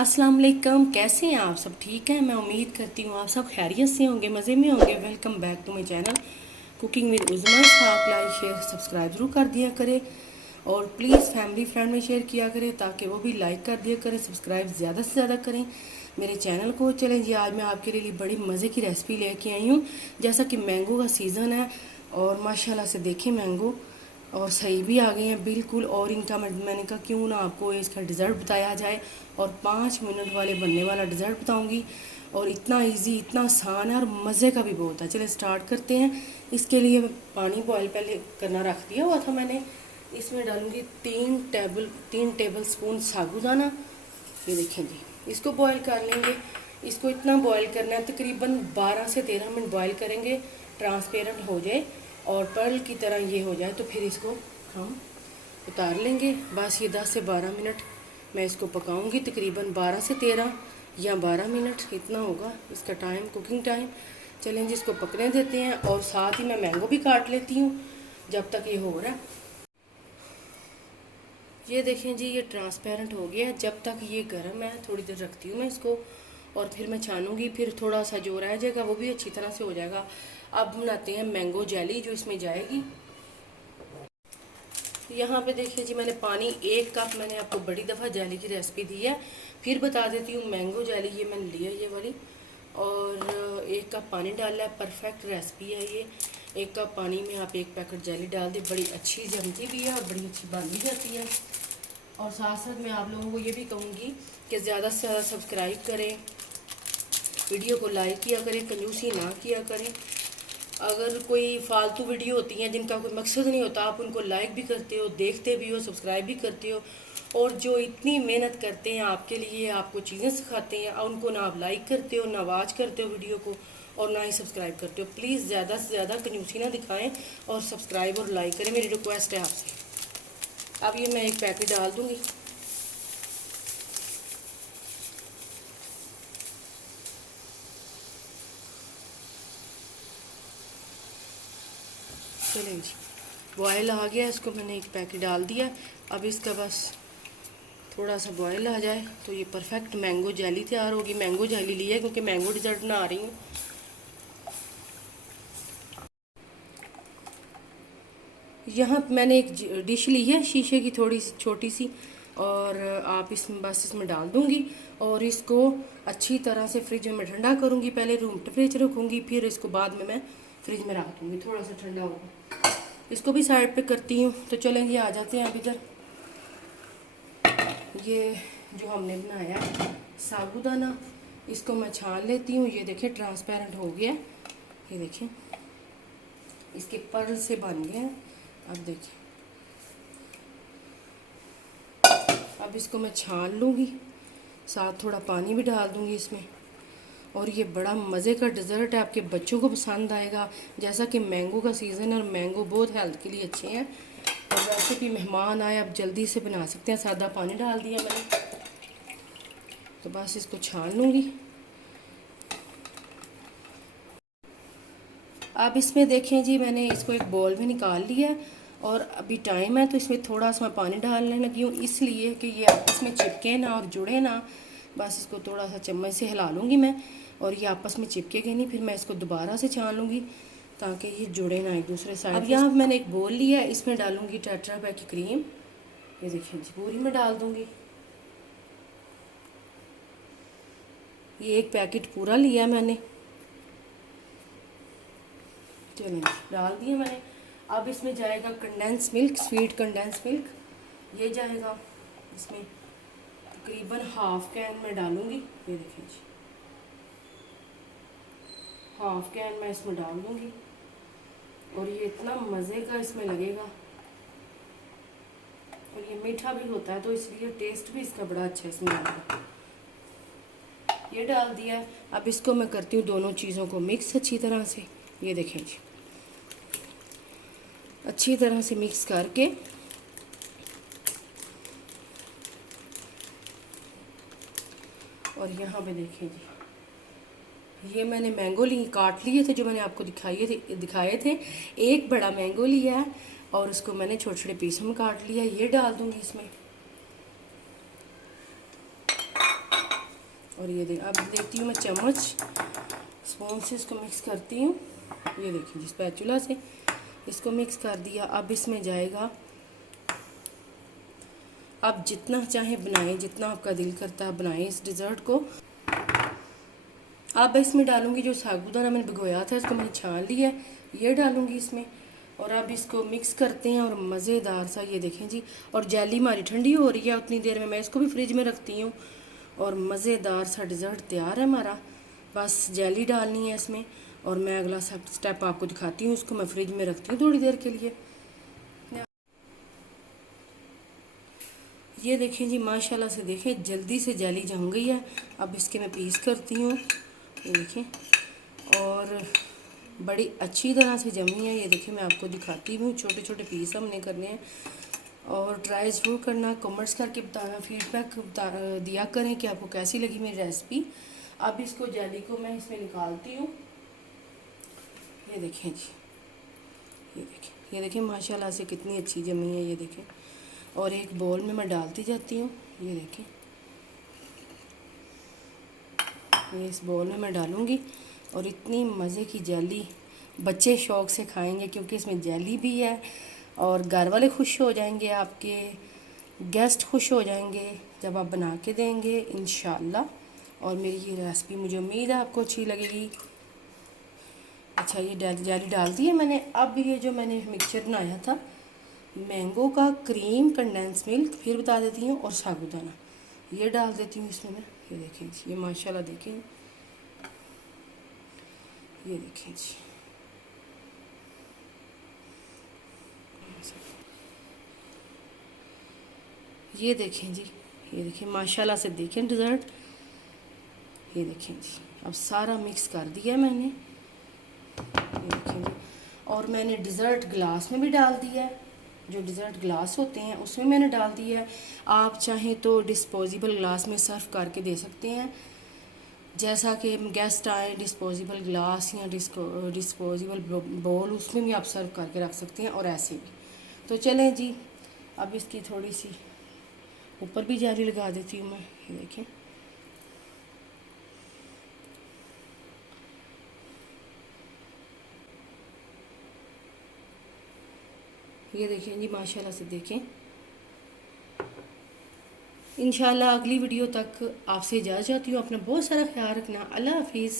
अस्सलाम वालेकुम। कैसे हैं आप सब? ठीक है, मैं उम्मीद करती हूँ आप सब खैरियत से होंगे, मज़े में होंगे। Welcome back to my channel cooking with Uzma. आप लाइक शेयर सब्सक्राइब ज़रूर कर दिया करें और प्लीज़ फैमिली फ्रेंड में शेयर किया करें ताकि वो भी लाइक कर दिया करें, सब्सक्राइब ज़्यादा से ज़्यादा करें मेरे चैनल को। चलें जी, आज मैं आपके लिए बड़ी मज़े की रेसिपी लेके आई हूँ। जैसा कि मैंगो का सीज़न है और माशाल्लाह से देखें मैंगो और सही भी आ गए हैं बिल्कुल। और इनका मैंने कहा क्यों ना आपको इसका डिज़र्ट बताया जाए और 5 मिनट वाले बनने वाला डिज़र्ट बताऊंगी। और इतना इजी, इतना आसान है और मज़े का भी बहुत है। चलिए स्टार्ट करते हैं। इसके लिए पानी बॉयल पहले करना रख दिया हुआ था मैंने। इसमें डालूंगी 3 टेबल स्पून साबूदाना। ये देखें जी, इसको बॉयल कर लेंगे। इसको इतना बॉयल करना है, तकरीबन 12 से 13 मिनट बॉयल करेंगे, ट्रांसपेरेंट हो जाए और पर्ल की तरह ये हो जाए तो फिर इसको हम उतार लेंगे। बस ये 10 से 12 मिनट मैं इसको पकाऊंगी, तकरीबन 12 से 13 या 12 मिनट इतना होगा इसका टाइम, कुकिंग टाइम। चलें जी, इसको पकने देते हैं और साथ ही मैं मैंगो भी काट लेती हूँ जब तक ये हो रहा है। ये देखें जी, ये ट्रांसपेरेंट हो गया। जब तक ये गर्म है थोड़ी देर रखती हूँ मैं इसको और फिर मैं छानूंगी। फिर थोड़ा सा जो रह जाएगा वो भी अच्छी तरह से हो जाएगा। अब बनाते हैं मैंगो जेली जो इसमें जाएगी। यहाँ पे देखिए जी, मैंने पानी 1 कप, मैंने आपको बड़ी दफ़ा जेली की रेसिपी दी है, फिर बता देती हूँ। मैंगो जेली ये मैंने लिया ये वाली और 1 कप पानी डाला है। परफेक्ट रेसिपी है ये। 1 कप पानी में आप 1 पैकेट जेली डाल दें, बड़ी अच्छी जमती भी है और बड़ी अच्छी बन भी जाती है। और साथ साथ मैं आप लोगों को ये भी कहूँगी कि ज़्यादा से ज़्यादा सब्सक्राइब करें, वीडियो को लाइक किया करें, कंजूसी ना किया करें। अगर कोई फालतू वीडियो होती हैं जिनका कोई मकसद नहीं होता, आप उनको लाइक भी करते हो, देखते भी हो, सब्सक्राइब भी करते हो। और जो इतनी मेहनत करते हैं आपके लिए, आपको चीज़ें सिखाते हैं, उनको ना आप लाइक करते हो, ना वॉच करते हो वीडियो को और ना ही सब्सक्राइब करते हो। प्लीज़ ज़्यादा से ज़्यादा कंजूसी ना दिखाएं और सब्सक्राइब और लाइक करें, मेरी रिक्वेस्ट है आपसे। अब ये मैं 1 पैकेट डाल दूँगी। चलें जी, बॉयल आ गया, इसको मैंने 1 पैकेट डाल दिया। अब इसका बस थोड़ा सा बॉयल आ जाए तो ये परफेक्ट मैंगो जेली तैयार होगी। मैंगो जेली ली है क्योंकि मैंगो डिज़र्ट बना रही हूँ। यहाँ मैंने एक डिश ली है शीशे की, थोड़ी सी छोटी सी, और आप इसमें बस इसमें डाल दूँगी और इसको अच्छी तरह से फ्रिज में ठंडा करूँगी। पहले रूम टेम्परेचर रखूँगी, फिर इसको बाद में मैं फ्रिज में रख दूँगी, थोड़ा सा ठंडा होगा। इसको भी साइड पे करती हूँ। तो चलेंगे, आ जाते हैं अब इधर। ये जो हमने बनाया है साबूदाना, इसको मैं छान लेती हूँ। ये देखिए ट्रांसपेरेंट हो गया, ये देखिए इसके पर्ल से बन गए हैं। अब देखिए, अब इसको मैं छान लूँगी, साथ थोड़ा पानी भी डाल दूँगी इसमें। और ये बड़ा मज़े का डिज़र्ट है, आपके बच्चों को पसंद आएगा। जैसा कि मैंगो का सीज़न है और मैंगो बहुत हेल्थ के लिए अच्छे हैं और वैसे भी मेहमान आए आप जल्दी से बना सकते हैं। सादा पानी डाल दिया मैंने, तो बस इसको छान लूँगी। अब इसमें देखें जी, मैंने इसको एक बॉल में निकाल लिया और अभी टाइम है तो इसमें थोड़ा सा पानी डालने लगी हूँ, इसलिए कि ये आपस में चिपके ना और जुड़े ना। बस इसको थोड़ा सा चम्मच से हिला लूँगी मैं और ये आपस में चिपकेगा नहीं। फिर मैं इसको दोबारा से छान लूँगी ताकि ये जुड़े ना एक दूसरे साइड। अब यहाँ मैंने एक बोल लिया, इसमें डालूँगी टेट्रा पैक की क्रीम। ये देखिए जी, पूरी में डाल दूँगी। ये 1 पैकेट पूरा लिया मैंने, चलिए डाल दिए मैंने। अब इसमें जाएगा condense milk, sweet condense milk, ये जाएगा इसमें तकरीबन हाफ कैन मैं डालूँगी। ये देखिए जी, हाफ कैन मैं इसमें डाल दूँगी और ये इतना मज़े का इसमें लगेगा और ये मीठा भी होता है तो इसलिए टेस्ट भी इसका बड़ा अच्छा इसमें आएगा। ये डाल दिया। अब इसको मैं करती हूँ दोनों चीज़ों को मिक्स अच्छी तरह से। ये देखें जी, अच्छी तरह से मिक्स करके और यहाँ पे देखें जी, ये मैंने मैंगो काट लिए थे जो मैंने आपको दिखाए थे। एक बड़ा मैंगो लिया है और उसको मैंने छोटे छोटे पीसों में काट लिया। ये डाल दूँगी इसमें। और ये देख, अब लेती हूँ मैं चम्मच, स्पून से इसको मिक्स करती हूँ। ये देखिए, स्पैचुला से इसको मिक्स कर दिया। अब इसमें जाएगा, आप जितना चाहे बनाएं, जितना आपका दिल करता है बनाएं इस डिज़र्ट को। अब इसमें डालूंगी जो साबूदाना मैंने भिगोया था, इसको मैंने छान लिया है, ये डालूंगी इसमें। और अब इसको मिक्स करते हैं और मज़ेदार सा, ये देखें जी। और जेली हमारी ठंडी हो रही है, उतनी देर में मैं इसको भी फ्रिज में रखती हूँ और मज़ेदार सा डिज़र्ट तैयार है हमारा। बस जेली डालनी है इसमें और मैं अगला स्टेप आपको दिखाती हूँ। इसको मैं फ्रिज में रखती हूँ थोड़ी देर के लिए। ये देखें जी, माशाल्लाह से देखें जल्दी से जेली जम गई है। अब इसके मैं पीस करती हूँ, ये देखें, और बड़ी अच्छी तरह से जमी है। ये देखिए मैं आपको दिखाती हूँ, छोटे छोटे पीस हमने करने हैं। और ट्राई ज़रूर करना, कमेंट्स करके बताना, फीडबैक दिया करें कि आपको कैसी लगी मेरी रेसिपी। अब इसको जेली को मैं इसमें निकालती हूँ। ये देखें जी, ये देखें माशाल्लाह से कितनी अच्छी जमी है। ये देखें, और एक बोल में मैं डालती जाती हूँ। ये देखें, ये इस बोल में मैं डालूँगी और इतनी मज़े की जेली बच्चे शौक़ से खाएंगे, क्योंकि इसमें जेली भी है। और घर वाले खुश हो जाएंगे, आपके गेस्ट खुश हो जाएंगे जब आप बना के देंगे इंशाल्लाह। और मेरी ये रेसिपी मुझे उम्मीद है आपको अच्छी लगेगी। अच्छा, ये जेली डाल दी है मैंने। अब ये जो मैंने मिक्सचर बनाया था, मैंगो का, क्रीम, कंडेंस मिल्क, फिर बता देती हूँ, और साबूदाना, ये डाल देती हूँ इसमें मैं। ये देखें जी, ये माशाल्लाह देखें, ये देखें जी, ये देखें जी, ये देखें माशाल्लाह से देखें डिज़र्ट। ये देखें जी, अब सारा मिक्स कर दिया मैंने। ये देखें जी, और मैंने डिज़र्ट ग्लास में भी डाल दिया है। जो डिज़र्ट ग्लास होते हैं उसमें मैंने डाल दिया है। आप चाहें तो डिस्पोजेबल ग्लास में सर्व करके दे सकते हैं, जैसा कि गेस्ट आए, डिस्पोजेबल ग्लास या डिस्पोजेबल बोल, उसमें भी आप सर्व करके रख सकते हैं, और ऐसे भी। तो चलें जी, अब इसकी थोड़ी सी ऊपर भी जाली लगा देती हूँ मैं। ये देखें, ये देखें जी माशाल्लाह से देखें। इंशाल्लाह अगली वीडियो तक आपसे इजाज़त चाहती हूँ। अपना बहुत सारा ख्याल रखना। अल्लाह हाफिज़।